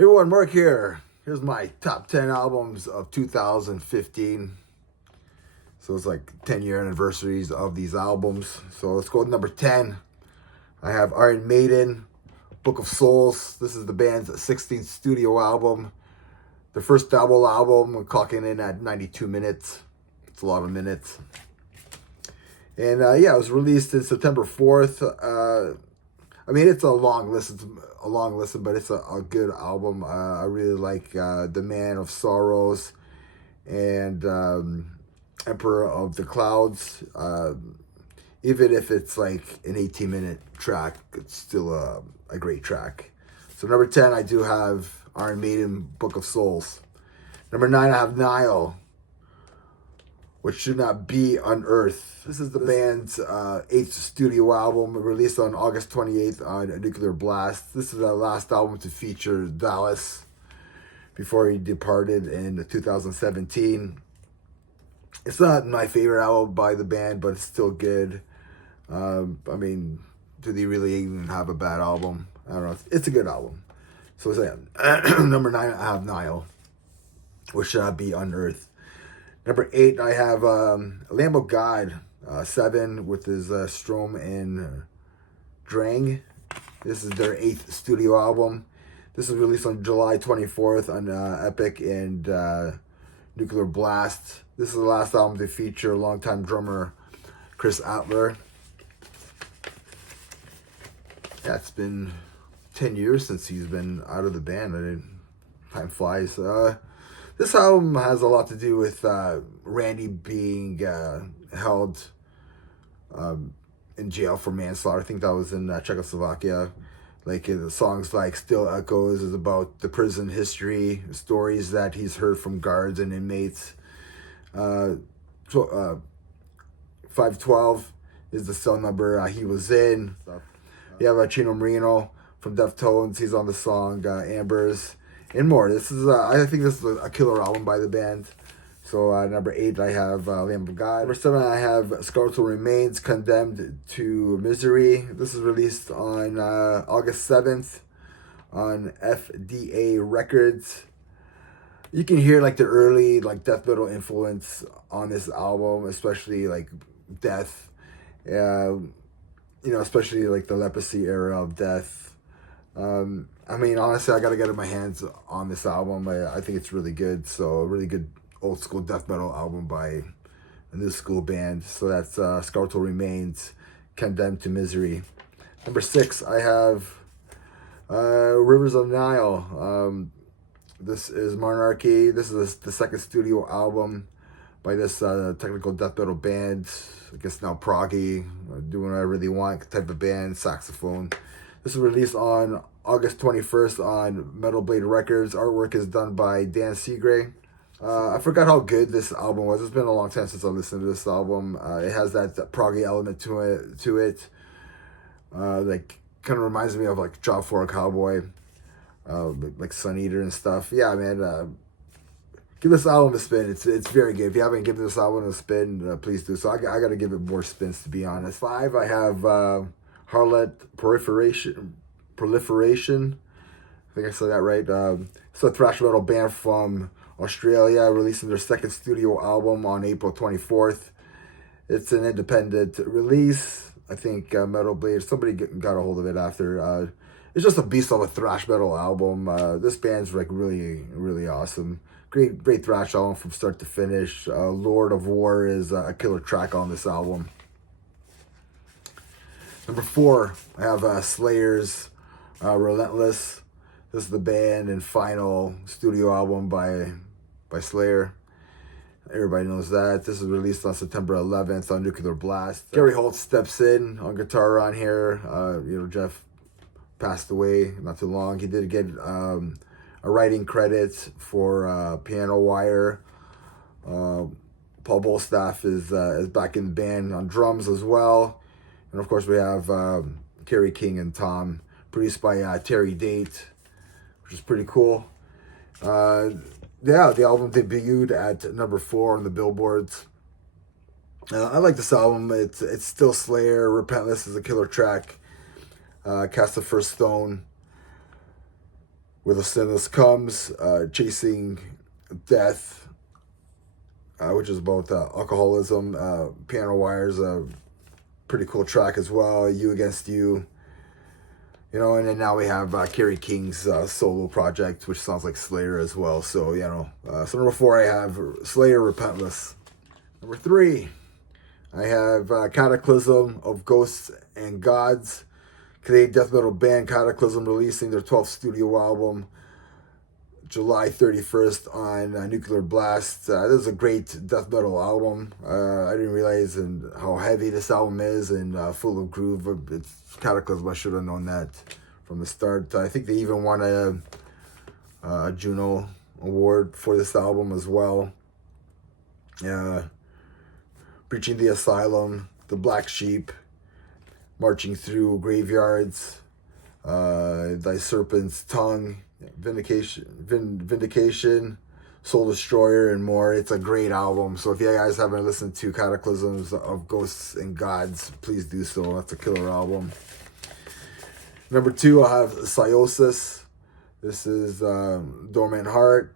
Hey everyone, Mark here. Here's my top 10 albums of 2015. So it's like 10-year anniversaries of these albums. So let's go to number 10. I have Iron Maiden, Book of Souls. This is the band's 16th studio album. The first double album, clocking in at 92 minutes. It's a lot of minutes. And it was released in September 4th. It's a long listen, but it's a good album. I really like The Man of Sorrows and Emperor of the Clouds. Even if it's like an 18-minute track, it's still a great track. So number 10, I do have Iron Maiden, Book of Souls. Number 9, I have Nile, What Should Not Be Unearthed. This is the band's 8th studio album, released on August 28th on Nuclear Blast. This is the last album to feature Dallas before he departed in 2017. It's not my favorite album by the band, but it's still good. Do they really even have a bad album? I don't know. It's a good album. So number 9, I have Nile, What Should Not Be Unearthed. Number 8, I have Lamb of God, 7 with his Strom and Drang. This is their 8th studio album. This was released on July 24th on Epic and Nuclear Blast. This is the last album to feature longtime drummer Chris Adler. Yeah, it's been 10 years since he's been out of the band. Time flies. This album has a lot to do with Randy being held in jail for manslaughter. I think that was in Czechoslovakia. Like the songs like Still Echoes is about the prison history, stories that he's heard from guards and inmates. 512 is the cell number he was in. You have Chino Marino from Deftones. He's on the song Ambers. And more. This is, I think this is a killer album by the band. So number 8, I have Lamb of God. Number 7, I have Skeletal Remains, Condemned to Misery. This is released on August 7th on FDA Records. You can hear like the early like death metal influence on this album, especially like Death. Especially like the Leprosy era of Death. Honestly, I gotta get my hands on this album. I think it's really good. So a really good old school death metal album by a new school band. So that's Skeletal Remains, Condemned to Misery. Number 6, I have Rivers of Nile. This is Monarchy. This is the second studio album by this technical death metal band. I guess now proggy, doing whatever they want type of band, saxophone. This was released on August 21st on Metal Blade Records. Artwork is done by Dan Seagray. I forgot how good this album was. It's been a long time since I listened to this album. It has that proggy element to it. Like kind of reminds me of like Job for a Cowboy, like Sun Eater and stuff. Yeah, man. Give this album a spin. It's very good. If you haven't given this album a spin, please do. So I got to give it more spins, to be honest. 5, I have Harlot Proliferation. I think I said that right. It's a thrash metal band from Australia, releasing their second studio album on April 24th. It's an independent release. I think Metal Blade, somebody got a hold of it after. It's just a beast of a thrash metal album. This band's like really, really awesome. Great thrash album from start to finish. Lord of War is a killer track on this album. Number 4, I have Slayer's Relentless. This is the band and final studio album by Slayer. Everybody knows that. This is released on September 11th on Nuclear Blast. Gary Holt steps in on guitar on here. Jeff passed away not too long. He did get a writing credit for Piano Wire. Paul Bolstaff is back in the band on drums as well. And of course, we have Kerry King and Tom, produced by Terry Date, which is pretty cool. The album debuted at number 4 on the Billboards. I like this album. It's still Slayer. Repentless is a killer track. Cast the First Stone. Where the Sinless Comes, Chasing Death, which is about alcoholism. Piano Wires, a pretty cool track as well. You Against You. You know, and then now we have Kerry King's solo project, which sounds like Slayer as well. So, you know, so number 4, I have Slayer, Repentless. Number 3, I have Cataclysm of Ghosts and Gods. Canadian death metal band Cataclysm releasing their 12th studio album July 31st on Nuclear Blast. This is a great death metal album. I didn't realize how heavy this album is and full of groove. It's Cataclysm. I should have known that from the start. I think they even won a Juno Award for this album as well. Preaching the Asylum, The Black Sheep, Marching Through Graveyards, Thy Serpent's Tongue, Vindication, Soul Destroyer, and more. It's a great album. So if you guys haven't listened to Cataclysms of Ghosts and Gods, please do so. That's a killer album. Number 2, I have Syossis. This is Dormant Heart,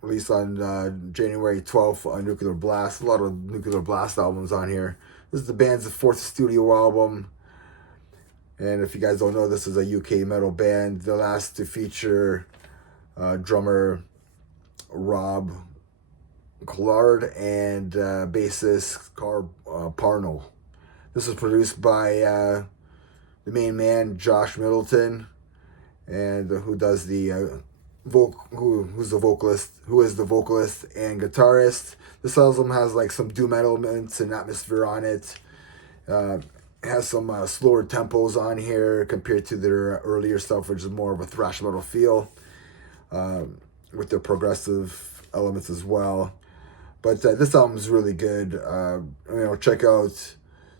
released on January 12th on Nuclear Blast. A lot of Nuclear Blast albums on here. This is the band's 4th studio album. And if you guys don't know, this is a UK metal band. The last to feature drummer Rob Collard and bassist Carl Parnell. This was produced by the main man, Josh Middleton, and who is the vocalist and guitarist. This album has like some doom elements and atmosphere on it. Has some slower tempos on here compared to their earlier stuff, which is more of a thrash metal feel, with their progressive elements as well. But this album is really good. Check out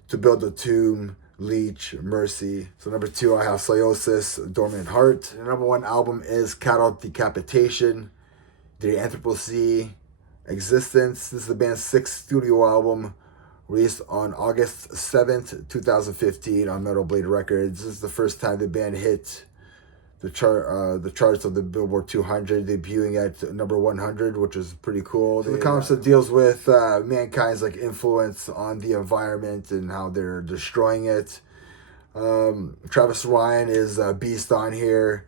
To Build a Tomb, Leech, Mercy. So number 2, I have Syossis, Dormant Heart. The number 1 album is Cattle Decapitation, The Anthropocene, Existence. This is the band's 6th studio album, released on August 7th, 2015 on Metal Blade Records. This is the first time the band hit the charts of the Billboard 200, debuting at number 100, which is pretty cool. So the concept deals with mankind's like influence on the environment and how they're destroying it. Travis Ryan is a beast on here.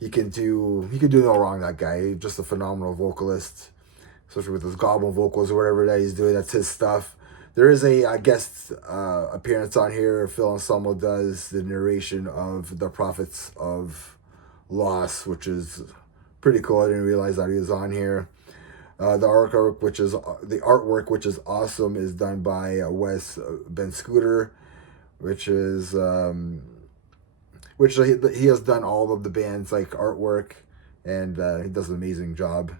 He can do no wrong, that guy. He's just a phenomenal vocalist, especially with his goblin vocals or whatever that he's doing. That's his stuff. There is a guest appearance on here. Phil Anselmo does the narration of The Prophets of Loss, which is pretty cool. I didn't realize that he was on here. The artwork, which is awesome, is done by Wes Ben Scooter, which is he has done all of the band's like artwork, and he does an amazing job.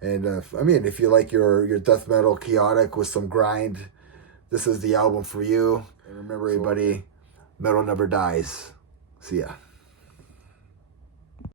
And if you like your death metal chaotic with some grind, this is the album for you. And remember, everybody, metal never dies. See ya.